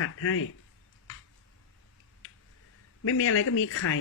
ผัดให้ ไม่มีอะไรก็มีไข่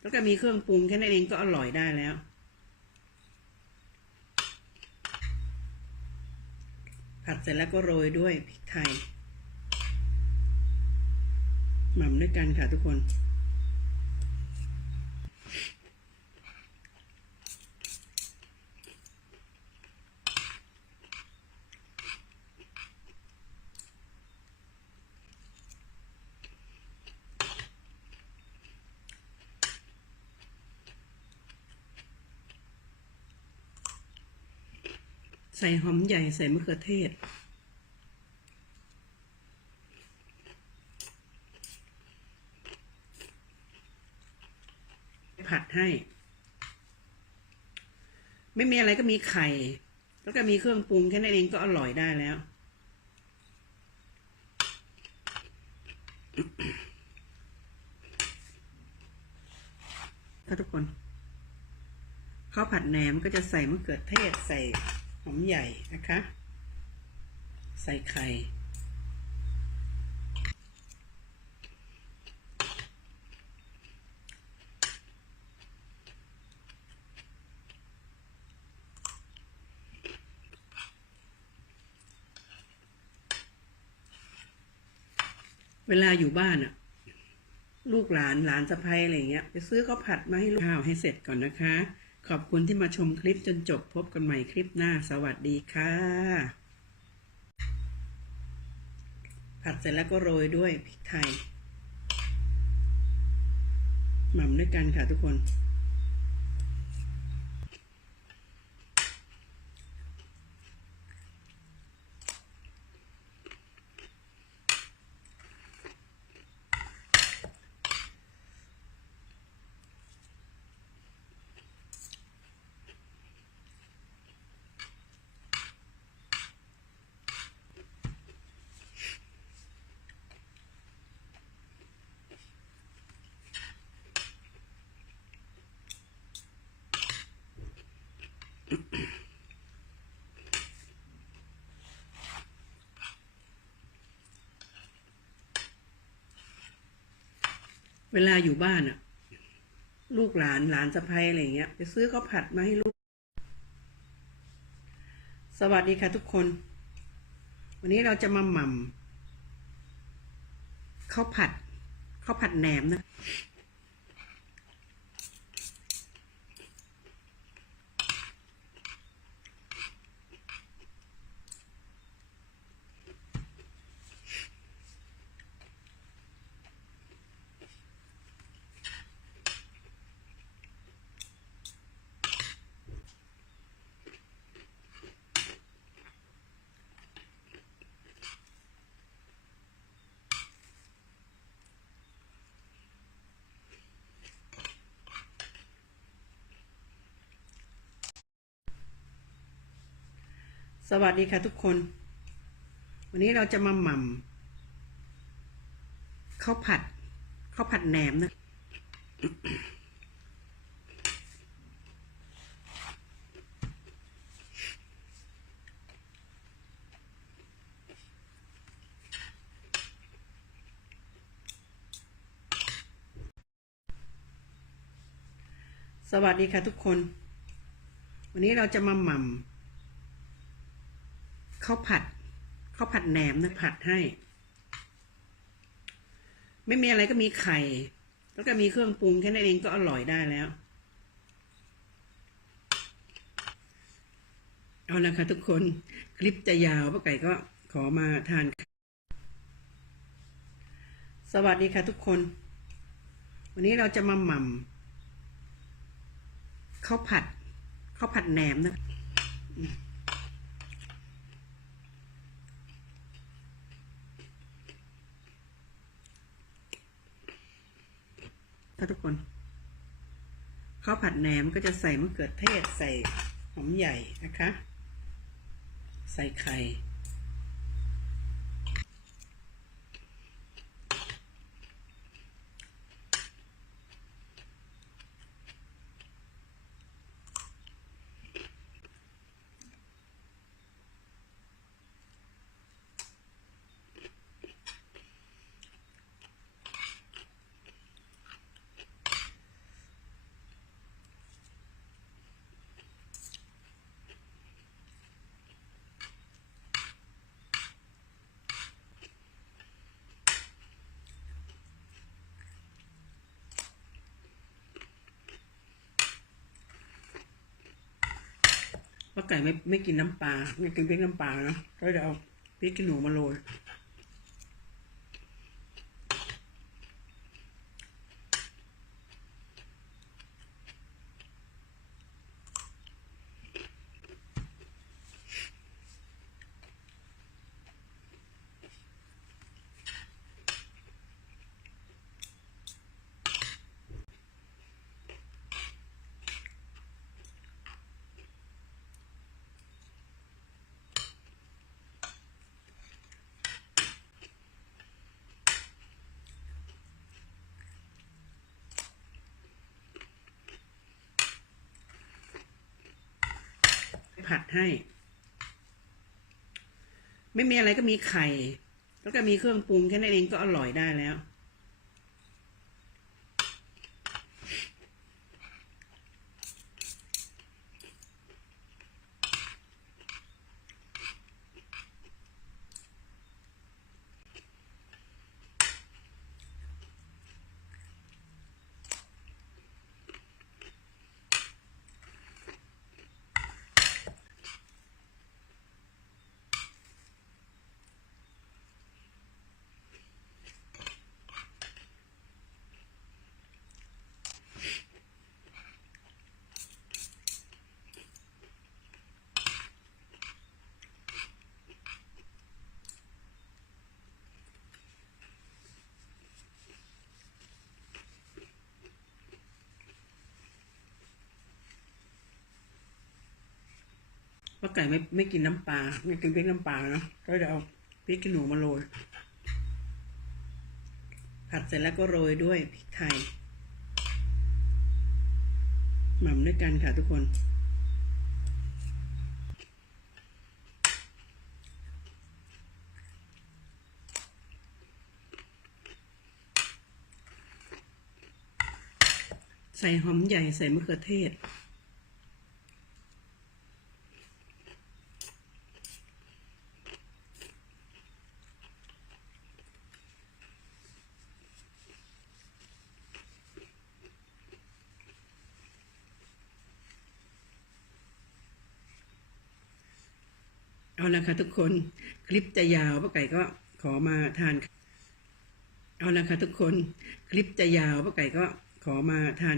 แล้วก็มีเครื่องปรุงแค่นั้นเองก็อร่อยได้แล้ว ผัดเสร็จแล้วก็โรยด้วยพริกไทยหม่ำด้วยกันค่ะทุกคน ใส่หอมใหญ่ใส่มะเขือเทศ ผัดให้ ไม่มีอะไรก็มีไข่ แล้วก็มีเครื่องปรุงแค่นั้นเองก็อร่อยได้แล้วถ้าทุกคนข้าวผัดแหนมก็จะใส่มะเขือเทศใส่ หอมใหญ่นะคะ ใส่ไข่ เวลาอยู่บ้านอะลูกหลานหลานสะพ้ยอะไรเงี้ย ไปซื้อข้าวผัดมาให้ลูกข้าวให้เสร็จก่อนนะคะ ขอบคุณที่มาชมคลิปจนจบพบกันใหม่คลิปหน้า สวัสดีค่ะ ผัดเสร็จแล้วก็โรยด้วยพริกไทยหม่ำด้วยกันค่ะทุกคน เวลาอยู่บ้านอะลูกหลานหลานสะพ้ยอะไรเงี้ยไปซื้อข้าวผัดมาให้ลูก สวัสดีค่ะทุกคน วันนี้เราจะมาหม่ำข้าวผัดข้าวผัดแหนมนะ สวัสดีค่ะทุกคน วันนี้เราจะมาหม่ำข้าวผัดข้าวผัดแหนมนะสวัสดีค่ะทุกคน วันนี้เราจะมาหม่ำ ข้าวผัดข้าวผัดแหนมนะผัดให้ ไม่มีอะไรก็มีไข่ แล้วก็มีเครื่องปรุงแค่นั้นเองก็อร่อยได้แล้ว เอาละค่ะทุกคนคลิปจะยาวป้าไก่ก็ขอมาทาน สวัสดีค่ะทุกคน วันนี้เราจะมาหม่ำข้าวผัดข้าวผัดแหนมนะ ถ้าทุกคนข้าวผัดแหนมก็จะใส่มะเขือเทศใส่หอมใหญ่นะคะ ใส่ไข่ ป้าไก่ไม่ไม่กินน้ำปลาไม่กินพริกน้ำปลานะก็จะเอาพริกขี้หนูมาโรย ผัดให้ ไม่มีอะไรก็มีไข่ แล้วก็มีเครื่องปรุงแค่นั้นเองก็อร่อยได้แล้ว ป้าไก่ไม่ไม่กินน้ำปลาไม่กินพริกน้ำปลาเนาะก็จะเอาพริกขี้หนูมาโรยผัดเสร็จแล้วก็โรยด้วยพริกไทยหม่ำด้วยกันค่ะทุกคน ใส่หอมใหญ่ใส่มะเขือเทศ เอาละค่ะทุกคนคลิปจะยาวป้าไก่ก็ขอมาทาน เอาละค่ะทุกคนคลิปจะยาวป้าไก่ก็ขอมาทาน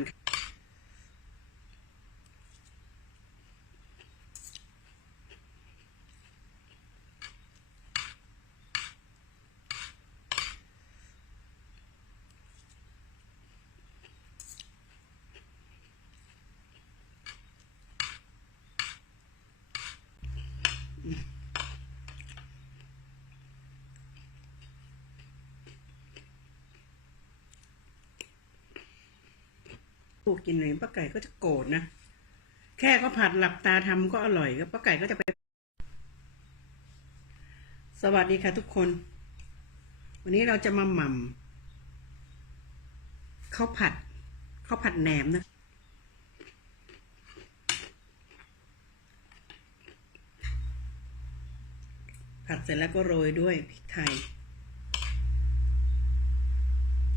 ผูกกินเลยป้าไก่ก็จะโกรธนะ แค่ก็ผัดหลับตาทำก็อร่อยก็ป้าไก่ก็จะไป สวัสดีค่ะทุกคน วันนี้เราจะมาหม่ำข้าวผัดข้าวผัดแหนมนะผัดเสร็จแล้วก็โรยด้วยพริกไทย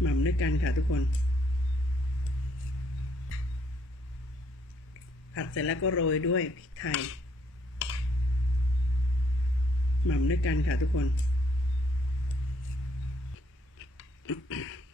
หม่ำด้วยกันค่ะทุกคน ผัดเสร็จแล้วก็โรยด้วยพริกไทย หม่ำด้วยกันค่ะทุกคน Thank.